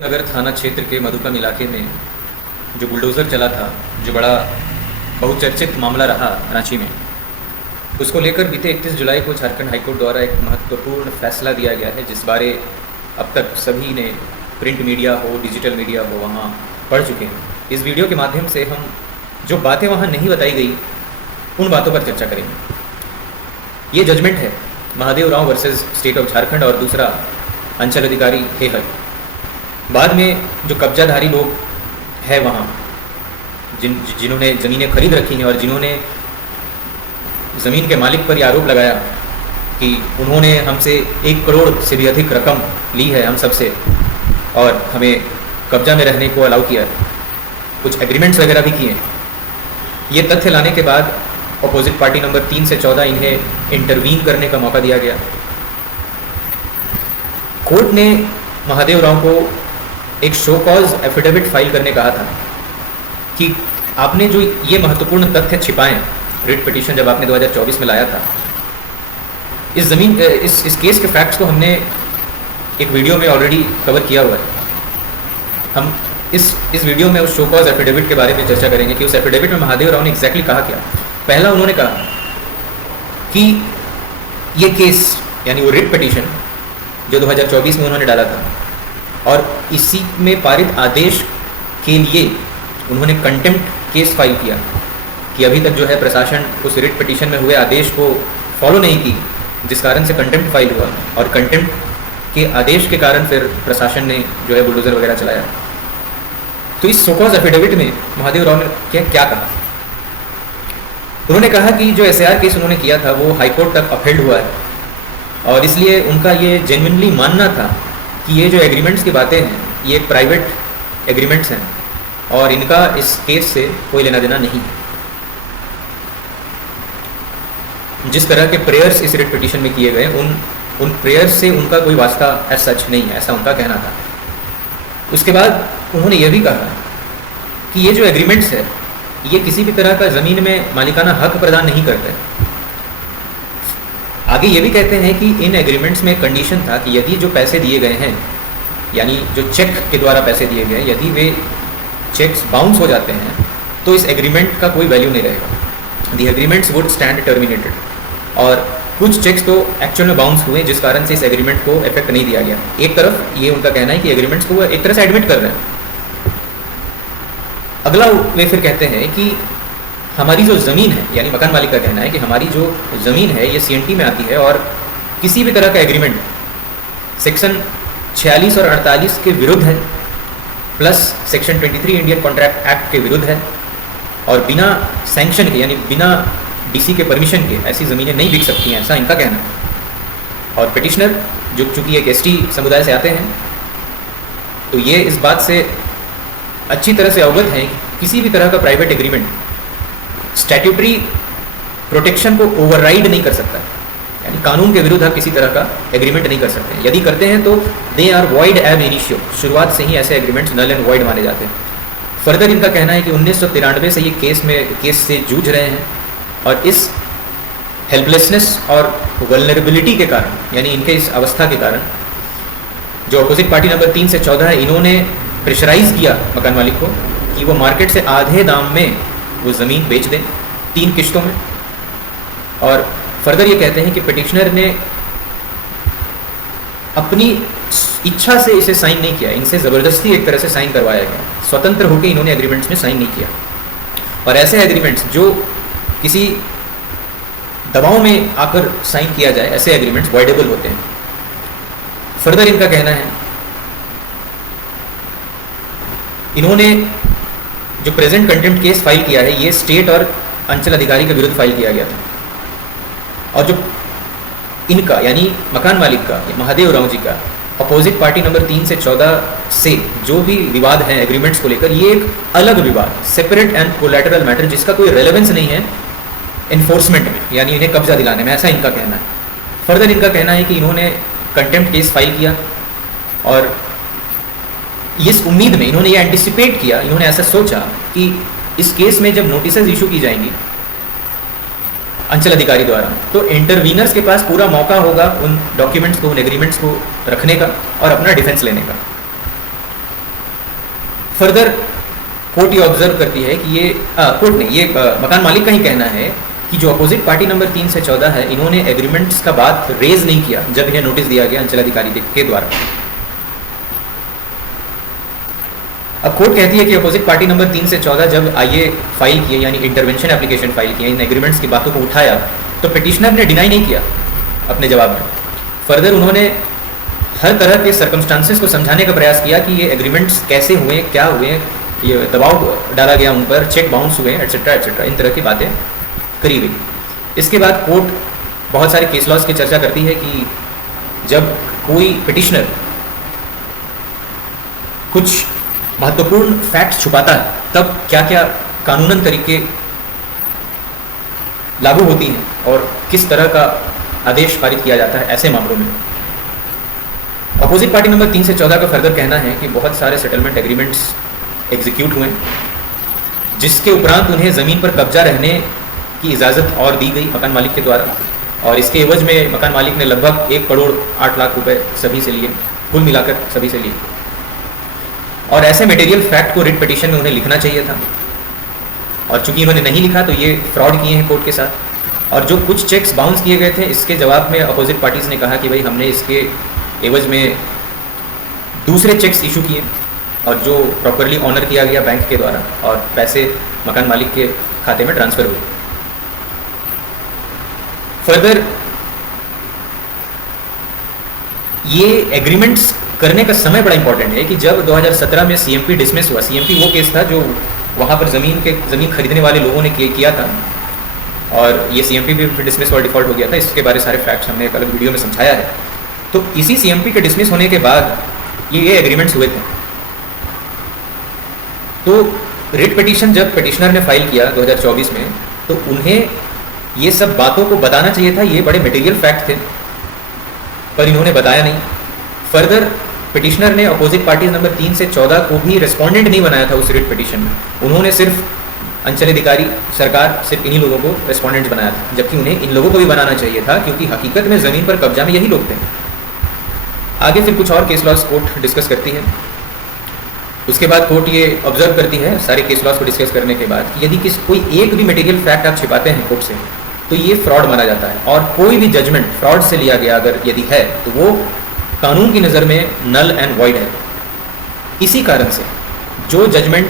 नगर थाना क्षेत्र के मधुकम इलाके में जो बुलडोज़र चला था, जो बड़ा बहुचर्चित मामला रहा रांची में, उसको लेकर बीते 31 जुलाई को झारखंड हाईकोर्ट द्वारा एक महत्वपूर्ण फैसला दिया गया है, जिस बारे अब तक सभी ने, प्रिंट मीडिया हो, डिजिटल मीडिया हो, वहाँ पढ़ चुके हैं। इस वीडियो के माध्यम से हम जो बातें वहाँ नहीं बताई गई उन बातों पर चर्चा करेंगे। ये जजमेंट है Mahadev Rao versus state of Jharkhand और दूसरा अंचल अधिकारी हेहर। बाद में जो कब्जाधारी लोग हैं वहाँ, जिन्होंने ज़मीनें खरीद रखी हैं और जिन्होंने ज़मीन के मालिक पर यह आरोप लगाया कि उन्होंने हमसे 1 करोड़ से भी अधिक रकम ली है हम सबसे और हमें कब्जा में रहने को अलाउ किया है, कुछ एग्रीमेंट्स वगैरह भी किए। ये तथ्य लाने के बाद अपोजिट पार्टी नंबर 3 से 14 इन्हें इंटरवीन करने का मौका दिया गया। कोर्ट ने महादेव राव को एक शो कॉज एफिडेविट फाइल करने कहा था कि आपने जो ये महत्वपूर्ण तथ्य छिपाए, रिट पिटीशन जब आपने 2024 में लाया था, इस केस के फैक्ट्स को हमने एक वीडियो में ऑलरेडी कवर किया हुआ है। हम इस वीडियो में उस शो कॉज एफिडेविट के बारे में चर्चा करेंगे कि उस एफिडेविट में महादेव राव ने एग्जैक्टली कहा क्या। पहला उन्होंने कहा कि ये केस यानी वो रिट पिटीशन जो 2024 में उन्होंने डाला था और इसी में पारित आदेश के लिए उन्होंने कंटेम्प्ट केस फाइल किया कि अभी तक जो है प्रशासन उस रिट पिटीशन में हुए आदेश को फॉलो नहीं की, जिस कारण से कंटेम्प्ट फाइल हुआ और कंटेम्प्ट के आदेश के कारण फिर प्रशासन ने जो है बुलडोज़र वगैरह चलाया। तो इस सोकॉज एफिडेविट में महादेव राव ने क्या कहा? उन्होंने कहा कि जो एसआईआर केस उन्होंने किया था वो हाईकोर्ट तक अपहेल्ड हुआ है और इसलिए उनका ये जेन्युइनली मानना था कि ये जो एग्रीमेंट्स की बातें हैं ये प्राइवेट एग्रीमेंट्स हैं और इनका इस केस से कोई लेना देना नहीं है। जिस तरह के प्रेयर्स इस रिट पिटीशन में किए गए उन प्रेयर्स से उनका कोई वास्ता एज सच नहीं है, ऐसा उनका कहना था। उसके बाद उन्होंने ये भी कहा कि ये जो एग्रीमेंट्स है ये किसी भी तरह का ज़मीन में मालिकाना हक प्रदान नहीं करते। आगे ये भी कहते हैं कि इन एग्रीमेंट्स में कंडीशन था कि यदि जो पैसे दिए गए हैं, यानी जो चेक के द्वारा पैसे दिए गए, यदि वे चेक्स बाउंस हो जाते हैं तो इस एग्रीमेंट का कोई वैल्यू नहीं रहेगा। दी एग्रीमेंट्स वुड स्टैंड टर्मिनेटेड। और कुछ चेक्स तो एक्चुअल में बाउंस हुए जिस कारण से इस एग्रीमेंट को इफेक्ट नहीं दिया गया। एक तरफ ये उनका कहना है कि एग्रीमेंट्स को वो एक तरह से एडमिट कर रहे हैं। अगला वे फिर कहते हैं कि हमारी जो ज़मीन है, यानी मकान मालिक का कहना है कि हमारी जो ज़मीन है ये सीएनटी में आती है और किसी भी तरह का एग्रीमेंट सेक्शन 46 और 48 के विरुद्ध है, plus section 23 Indian contract act के विरुद्ध है और बिना सैंक्शन के यानी बिना डीसी के परमिशन के ऐसी ज़मीनें नहीं बिक सकती हैं, ऐसा इनका कहना है। और पिटिशनर जो चूँकि एक एसटी समुदाय से आते हैं तो ये इस बात से अच्छी तरह से अवगत हैं कि किसी भी तरह का प्राइवेट एग्रीमेंट स्टैट्यूटरी प्रोटेक्शन को ओवरराइड नहीं कर सकता, यानी कानून के विरुद्ध आप किसी तरह का एग्रीमेंट नहीं कर सकते। यदि करते हैं तो they are void ab initio, शुरुआत से ही ऐसे एग्रीमेंट्स नल एंड वॉइड माने जाते हैं। फर्दर इनका कहना है कि 1993 से ये केस से जूझ रहे हैं और इस हेल्पलेसनेस और वल्नरेबिलिटी के कारण, यानी इनके इस अवस्था के कारण, जो अपोजिट पार्टी नंबर 3 से 14 है, इन्होंने प्रेशराइज किया मकान मालिक को कि वो मार्केट से आधे दाम में वो ज़मीन बेच दें 3 किश्तों में। और फर्दर ये कहते हैं कि पिटिशनर ने अपनी इच्छा से इसे साइन नहीं किया, इनसे ज़बरदस्ती एक तरह से साइन करवाया गया, स्वतंत्र होकर इन्होंने एग्रीमेंट्स में साइन नहीं किया। और ऐसे एग्रीमेंट्स जो किसी दबाव में आकर साइन किया जाए, ऐसे एग्रीमेंट्स वॉइडेबल होते हैं। फर्दर इनका कहना है इन्होंने जो प्रेजेंट कंटेम्प्ट केस फाइल किया है ये स्टेट और अंचल अधिकारी के विरुद्ध फाइल किया गया था और जो इनका यानी मकान मालिक का, महादेव राव जी का, अपोजिट पार्टी नंबर 3 से 14 से जो भी विवाद हैं एग्रीमेंट्स को लेकर, ये एक अलग विवाद, सेपरेट एंड कोलैटरल मैटर, जिसका कोई रेलेवेंस नहीं है इन्फोर्समेंट में, यानी इन्हें कब्जा दिलाने में, ऐसा इनका कहना है। फर्दर इनका कहना है कि इन्होंने कंटेम्प्ट केस फाइल किया और इस उम्मीद में, इन्होंने ये एंटिसिपेट किया, इन्होंने ऐसा सोचा कि इस केस में जब नोटिसेज इशू की जाएंगी अंचल अधिकारी द्वारा, तो इंटरवीनर्स के पास पूरा मौका होगा उन डॉक्यूमेंट्स को, उन एग्रीमेंट्स को रखने का और अपना डिफेंस लेने का। फर्दर कोर्ट ये ऑब्जर्व करती है कि कोर्ट ने ये मकान मालिक का ही कहना है कि जो अपोजिट पार्टी नंबर 3 से 14 है, इन्होंने एग्रीमेंट्स का बात रेज नहीं किया जब इन्हें नोटिस दिया गया अंचलाधिकारी के द्वारा। अब कोर्ट कहती है कि अपोजिट पार्टी नंबर 3 से 14 जब आईए फाइल किए, यानी इंटरवेंशन एप्लीकेशन फाइल किया, इन एग्रीमेंट्स की बातों को उठाया, तो पिटिशनर ने डिनाई नहीं किया अपने जवाब में। फर्दर उन्होंने हर तरह के सर्कमस्टांसेस को समझाने का प्रयास किया कि ये एग्रीमेंट्स कैसे हुए, क्या हुए, ये दबाव डाला गया उन पर, चेक बाउंस हुए, एटसेट्रा एटसेट्रा, इन तरह की बातें करी गई। इसके बाद कोर्ट बहुत सारे केस लॉज की चर्चा करती है कि जब कोई पिटिशनर कुछ महत्वपूर्ण फैक्ट्स छुपाता है तब क्या क्या कानूनन तरीके लागू होती हैं और किस तरह का आदेश पारित किया जाता है ऐसे मामलों में। अपोजिट पार्टी नंबर 3 से 14 का फर्दर कहना है कि बहुत सारे सेटलमेंट एग्रीमेंट्स एग्जीक्यूट हुए, जिसके उपरांत उन्हें ज़मीन पर कब्जा रहने की इजाज़त और दी गई मकान मालिक के द्वारा, और इसके एवज में मकान मालिक ने लगभग 1 करोड़ 8 लाख रुपए सभी से लिए, कुल मिलाकर सभी से लिए। और ऐसे मटेरियल फैक्ट को रिट पिटीशन में उन्हें लिखना चाहिए था, और चूंकि उन्होंने नहीं लिखा तो ये फ्रॉड किए हैं कोर्ट के साथ। और जो कुछ चेक्स बाउंस किए गए थे, इसके जवाब में अपोजिट पार्टीज़ ने कहा कि भाई हमने इसके एवज में दूसरे चेक्स इशू किए और जो प्रॉपरली ऑनर किया गया बैंक के द्वारा, और पैसे मकान मालिक के खाते में ट्रांसफ़र हुए। फर्दर ये एग्रीमेंट्स करने का समय बड़ा इंपॉर्टेंट है कि जब 2017 में सीएमपी डिसमिस हुआ, सीएमपी वो केस था जो वहाँ पर ज़मीन खरीदने वाले लोगों ने किया था, और ये सीएमपी भी डिसमिस और डिफ़ॉल्ट हो गया था। इसके बारे सारे फैक्ट्स हमने एक अलग वीडियो में समझाया है। तो इसी सीएमपी के डिसमिस होने के बाद ये एग्रीमेंट्स हुए थे। तो रिट पिटीशन जब पिटिशनर ने फाइल किया 2024 में, तो उन्हें ये सब बातों को बताना चाहिए था, ये बड़े मटेरियल फैक्ट थे, पर इन्होंने बताया नहीं। फर्दर पिटिशनर ने अपोजिट पार्टीज नंबर 3 से 14 को भी रेस्पोंडेंट नहीं बनाया था उस रिट पिटीशन में। उन्होंने सिर्फ अंचलाधिकारी सरकार सिर्फ इन्हीं लोगों को रेस्पोंडेंट बनाया था, जबकि उन्हें इन लोगों को भी बनाना चाहिए था, क्योंकि हकीकत में ज़मीन पर कब्जा में यही लोग थे। आगे फिर कुछ और केस लॉस कोर्ट डिस्कस करती है। उसके बाद कोर्ट ये ऑब्जर्व करती है सारे केस लॉस को डिस्कस करने के बाद कि यदि कोई एक भी मटेरियल फैक्ट आप छिपाते हैं कोर्ट से, तो ये फ्रॉड माना जाता है, और कोई भी जजमेंट फ्रॉड से लिया गया अगर यदि है तो वो कानून की नज़र में नल एंड वॉइड है। इसी कारण से जो जजमेंट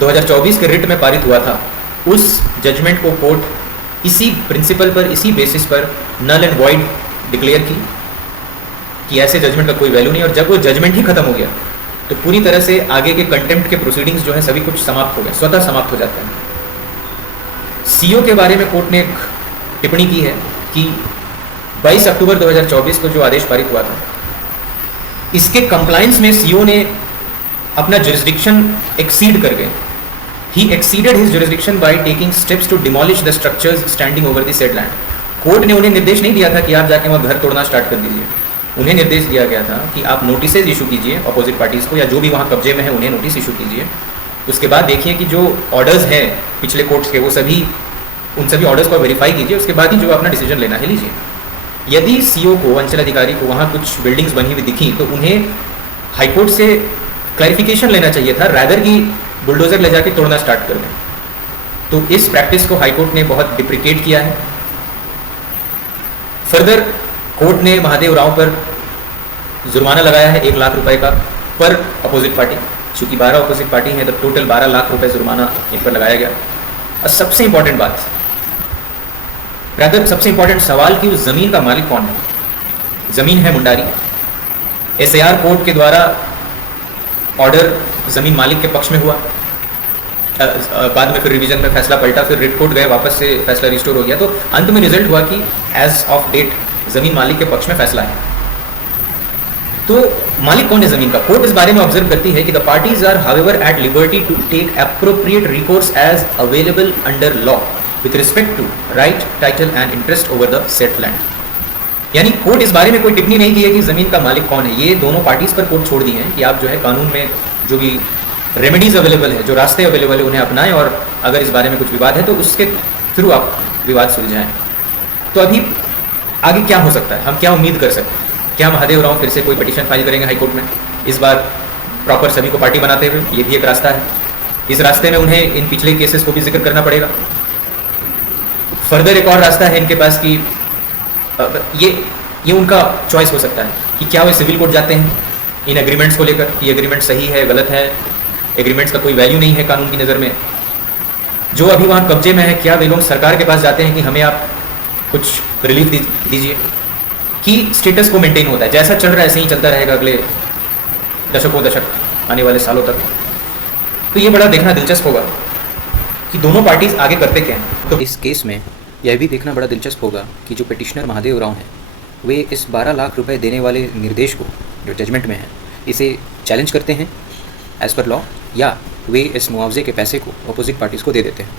2024 के रिट में पारित हुआ था, उस जजमेंट को कोर्ट इसी प्रिंसिपल पर, इसी बेसिस पर नल एंड वॉइड डिक्लेयर की कि ऐसे जजमेंट का कोई वैल्यू नहीं। और जब वो जजमेंट ही खत्म हो गया तो पूरी तरह से आगे के कंटेम्प्ट के प्रोसीडिंग्स जो है सभी कुछ समाप्त हो गए, स्वतः समाप्त हो जाता है। सीओ के बारे में कोर्ट ने एक टिप्पणी की है कि 22 अक्टूबर 2024 को जो आदेश पारित हुआ था, इसके कंप्लायंस में सीओ ने अपना जुरिस्डिक्शन एक्सीड कर गए। He exceeded his jurisdiction by taking steps to demolish the structures standing over the said land. Court ने उन्हें निर्देश नहीं दिया था कि आप जाके वहाँ घर तोड़ना स्टार्ट कर दीजिए। उन्हें निर्देश दिया गया था कि आप नोटिसेज इशू कीजिए अपोजिट पार्टीज़ को, या जो भी वहाँ कब्जे में है उन्हें नोटिस इशू कीजिए। उसके बाद देखिए कि जो ऑर्डर्स हैं पिछले कोर्ट्स के, वो उन सभी ऑर्डर्स को वेरीफाई कीजिए। उसके बाद ही जो अपना डिसीजन लेना है लीजिए। यदि सीओ को, अंचल अधिकारी को वहाँ कुछ बिल्डिंग्स बनी हुई दिखी तो उन्हें हाईकोर्ट से क्लैरिफिकेशन लेना चाहिए था, रादर कि बुलडोज़र ले जाके तोड़ना स्टार्ट कर दें। तो इस प्रैक्टिस को हाईकोर्ट ने बहुत डिप्रिकेट किया है। फर्दर कोर्ट ने महादेव राव पर जुर्माना लगाया है 1 लाख रुपए का पर अपोजिट पार्टी। चूँकि 12 अपोजिट पार्टी हैं तो टोटल 12 लाख रुपए जुर्माना इन पर लगाया गया। और सबसे इंपॉर्टेंट बात, सबसे इंपॉर्टेंट सवाल कि उस ज़मीन का मालिक कौन है। ज़मीन है मुंडारी। एसएआर कोर्ट के द्वारा ऑर्डर ज़मीन मालिक के पक्ष में हुआ, बाद में फिर रिवीजन में फैसला पलटा, फिर रिट कोर्ट गए, वापस से फैसला रिस्टोर हो गया। तो अंत में रिजल्ट हुआ कि एज ऑफ डेट ज़मीन मालिक के पक्ष में फैसला है। तो मालिक कौन है ज़मीन का? कोर्ट इस बारे में ऑब्जर्व करती है कि the parties are however at liberty to take appropriate recourse as available under law with respect to right, title and interest over the set land. यानी कोर्ट इस बारे में कोई टिप्पणी नहीं की है कि ज़मीन का मालिक कौन है। ये दोनों पार्टीज़ पर कोर्ट छोड़ दी है कि आप जो है कानून में जो भी रेमेडीज़ अवेलेबल है, जो रास्ते अवेलेबल है, उन्हें अपनाएं, और अगर इस बारे में कुछ विवाद है तो उसके थ्रू आप विवाद सुलझाएं। तो अभी आगे क्या हो सकता है, हम क्या उम्मीद कर सकते हैं? क्या महादेव राव फिर से कोई पिटीशन फाइल करेंगे हाई कोर्ट में? इस बार प्रॉपर सभी को पार्टी बनाते हुए, ये भी एक रास्ता है। इस रास्ते में उन्हें इन पिछले केसेस को भी जिक्र करना पड़ेगा। फर्दर एक और रास्ता है इनके पास कि ये उनका चॉइस हो सकता है कि क्या वो सिविल कोर्ट जाते हैं इन एग्रीमेंट्स को लेकर कि एग्रीमेंट सही है, गलत है, एग्रीमेंट्स का कोई वैल्यू नहीं है कानून की नज़र में, जो अभी वहाँ कब्जे में है, क्या वे लोग सरकार के पास जाते हैं कि हमें आप कुछ रिलीफ दीजिए, कि स्टेटस को मेंटेन होता है, जैसा चल रहा है ऐसे ही चलता रहेगा अगले दशक आने वाले सालों तक। तो ये बड़ा देखना दिलचस्प होगा कि दोनों पार्टीज आगे करते क्या हैं। तो इस केस में यह भी देखना बड़ा दिलचस्प होगा कि जो पिटिशनर महादेव राव हैं वे इस 12 लाख रुपए देने वाले निर्देश को, जो जजमेंट में है, इसे चैलेंज करते हैं एज़ पर लॉ, या वे इस मुआवजे के पैसे को अपोजिट पार्टीज़ को दे देते हैं।